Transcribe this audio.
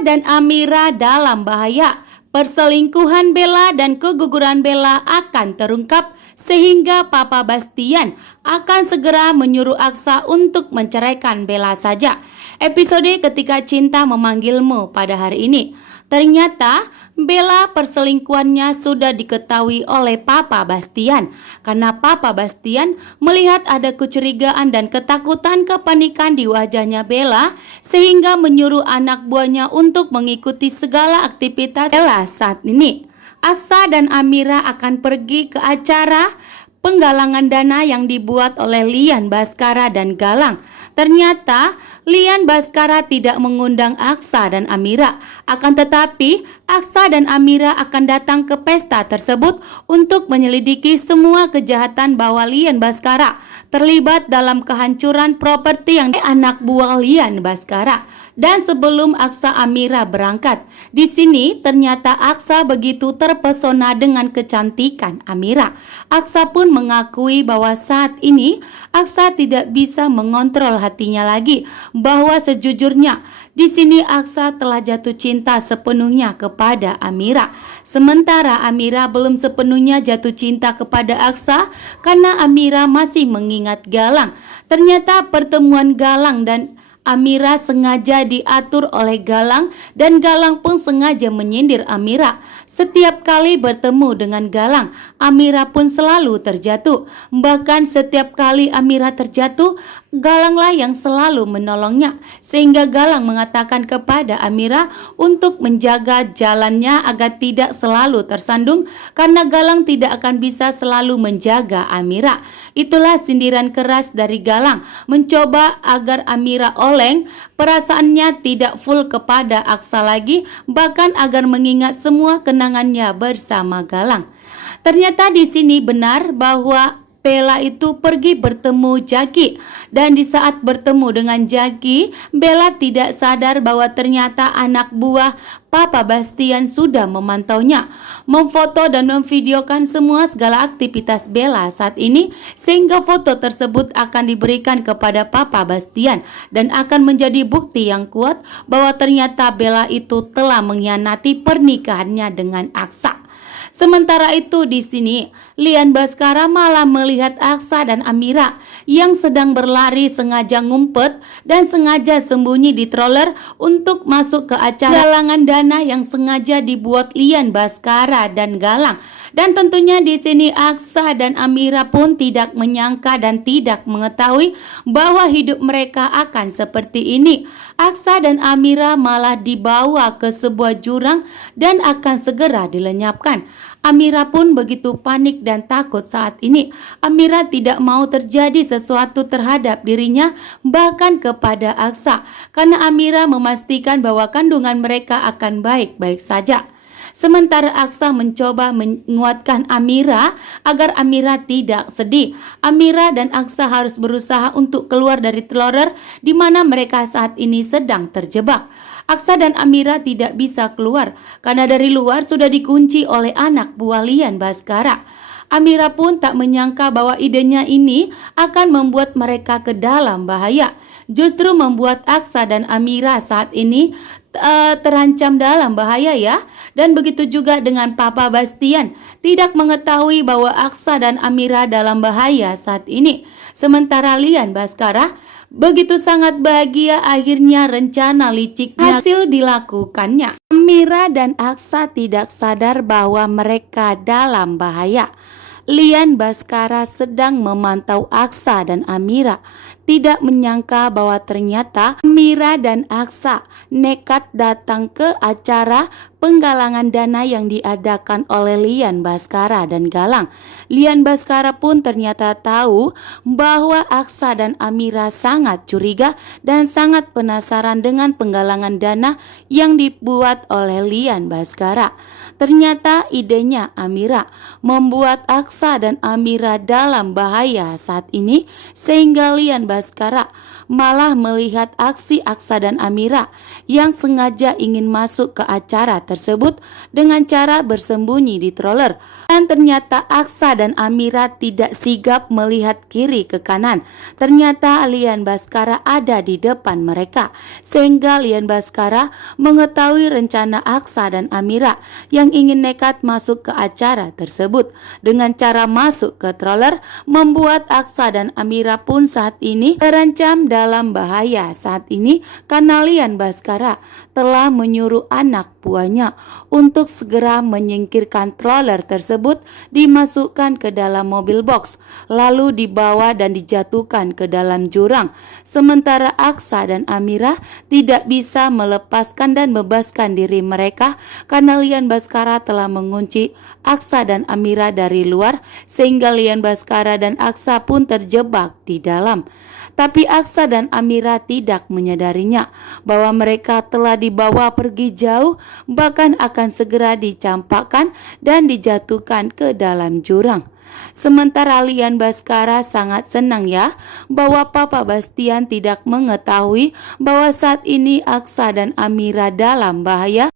Aksa dan Amira dalam bahaya. Perselingkuhan Bella dan keguguran Bella akan terungkap sehingga Papa Bastian akan segera menyuruh Aksa untuk menceraikan Bella saja. Episode Ketika Cinta Memanggilmu pada hari ini. Ternyata Bella perselingkuhannya sudah diketahui oleh Papa Bastian karena Papa Bastian melihat ada kecurigaan dan ketakutan kepanikan di wajahnya Bella sehingga menyuruh anak buahnya untuk mengikuti segala aktivitas Bella saat ini. Aksa dan Amira akan pergi ke acara penggalangan dana yang dibuat oleh Lian Baskara dan Galang. Ternyata Lian Baskara tidak mengundang Aksa dan Amira. Akan tetapi Aksa dan Amira akan datang ke pesta tersebut untuk menyelidiki semua kejahatan bahwa Lian Baskara terlibat dalam kehancuran properti yang anak buah Lian Baskara. Dan sebelum Aksa Amira berangkat, di sini ternyata Aksa begitu terpesona dengan kecantikan Amira. Aksa pun mengakui bahwa saat ini Aksa tidak bisa mengontrol hatinya lagi, bahwa sejujurnya di sini Aksa telah jatuh cinta sepenuhnya kepada Amira. Sementara Amira belum sepenuhnya jatuh cinta kepada Aksa karena Amira masih mengingat Galang. Ternyata pertemuan Galang dan Amira sengaja diatur oleh Galang dan Galang pun sengaja menyindir Amira. Setiap kali bertemu dengan Galang, Amira pun selalu terjatuh. Bahkan setiap kali Amira terjatuh, Galanglah yang selalu menolongnya. Sehingga Galang mengatakan kepada Amira untuk menjaga jalannya agar tidak selalu tersandung karena Galang tidak akan bisa selalu menjaga Amira. Itulah sindiran keras dari Galang, mencoba agar Amira oleng, perasaannya tidak full kepada Aksa lagi, bahkan agar mengingat semua kenangannya bersama Galang. Ternyata di sini benar bahwa Bella itu pergi bertemu Jaki, dan di saat bertemu dengan Jaki, Bella tidak sadar bahwa ternyata anak buah Papa Bastian sudah memantaunya, memfoto dan memvideokan semua segala aktivitas Bella saat ini, sehingga foto tersebut akan diberikan kepada Papa Bastian dan akan menjadi bukti yang kuat bahwa ternyata Bella itu telah mengkhianati pernikahannya dengan Aksa. Sementara itu di sini Lian Baskara malah melihat Aksa dan Amira yang sedang berlari sengaja ngumpet dan sengaja sembunyi di stroller untuk masuk ke acara galangan dana yang sengaja dibuat Lian Baskara dan Galang. Dan tentunya di sini Aksa dan Amira pun tidak menyangka dan tidak mengetahui bahwa hidup mereka akan seperti ini. Aksa dan Amira malah dibawa ke sebuah jurang dan akan segera dilenyapkan. Amira pun begitu panik dan takut saat ini. Amira tidak mau terjadi sesuatu terhadap dirinya, bahkan kepada Aksa, karena Amira memastikan bahwa kandungan mereka akan baik-baik saja. Sementara Aksa mencoba menguatkan Amira agar Amira tidak sedih. Amira dan Aksa harus berusaha untuk keluar dari stroller di mana mereka saat ini sedang terjebak. Aksa dan Amira tidak bisa keluar karena dari luar sudah dikunci oleh anak buah Lian Baskara. Amira pun tak menyangka bahwa idenya ini akan membuat mereka ke dalam bahaya. Justru membuat Aksa dan Amira saat ini terancam dalam bahaya ya. Dan begitu juga dengan Papa Bastian, tidak mengetahui bahwa Aksa dan Amira dalam bahaya saat ini. Sementara Lian Baskara begitu sangat bahagia akhirnya rencana liciknya hasil dilakukannya. Amira dan Aksa tidak sadar bahwa mereka dalam bahaya. Lian Baskara sedang memantau Aksa dan Amira, tidak menyangka bahwa ternyata Amira dan Aksa nekat datang ke acara penggalangan dana yang diadakan oleh Lian Baskara dan Galang. Lian Baskara pun ternyata tahu bahwa Aksa dan Amira sangat curiga dan sangat penasaran dengan penggalangan dana yang dibuat oleh Lian Baskara. Ternyata idenya Amira membuat Aksa dan Amira dalam bahaya saat ini, sehingga Lian Baskara Baskara malah melihat aksi Aksa dan Amira yang sengaja ingin masuk ke acara tersebut dengan cara bersembunyi di stroller. Dan ternyata Aksa dan Amira tidak sigap melihat kiri ke kanan. Ternyata Lian Baskara ada di depan mereka, sehingga Lian Baskara mengetahui rencana Aksa dan Amira yang ingin nekat masuk ke acara tersebut. Dengan cara masuk ke stroller, membuat Aksa dan Amira pun saat ini terancam dalam bahaya saat ini karena Lian Baskara telah menyuruh anak buahnya untuk segera menyingkirkan stroller tersebut, dimasukkan ke dalam mobil box, lalu dibawa dan dijatuhkan ke dalam jurang. Sementara Aksa dan Amira tidak bisa melepaskan dan bebaskan diri mereka karena Lian Baskara telah mengunci Aksa dan Amira dari luar, sehingga Lian Baskara dan Aksa pun terjebak di dalam. Tapi Aksa dan Amira tidak menyadarinya bahwa mereka telah dibawa pergi jauh, bahkan akan segera dicampakkan dan dijatuhkan ke dalam jurang. Sementara Lian Baskara sangat senang ya bahwa Papa Bastian tidak mengetahui bahwa saat ini Aksa dan Amira dalam bahaya.